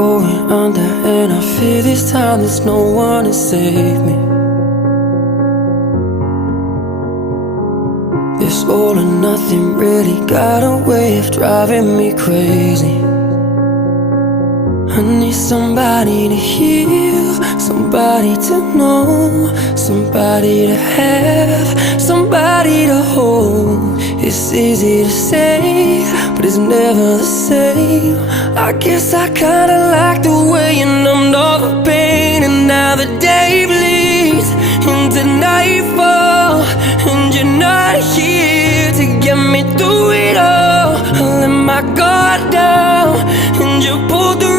going under, and I fear this time there's no one to save me. This all or nothing really got a way of driving me crazy. I need somebody to heal, somebody to know, somebody to have, somebody to hold. It's easy to say, but it's never the same. I guess I kinda like the way you numbed all the pain. And now the day bleeds into nightfall, and you're not here to get me through it all. I let my guard down, and you pulled the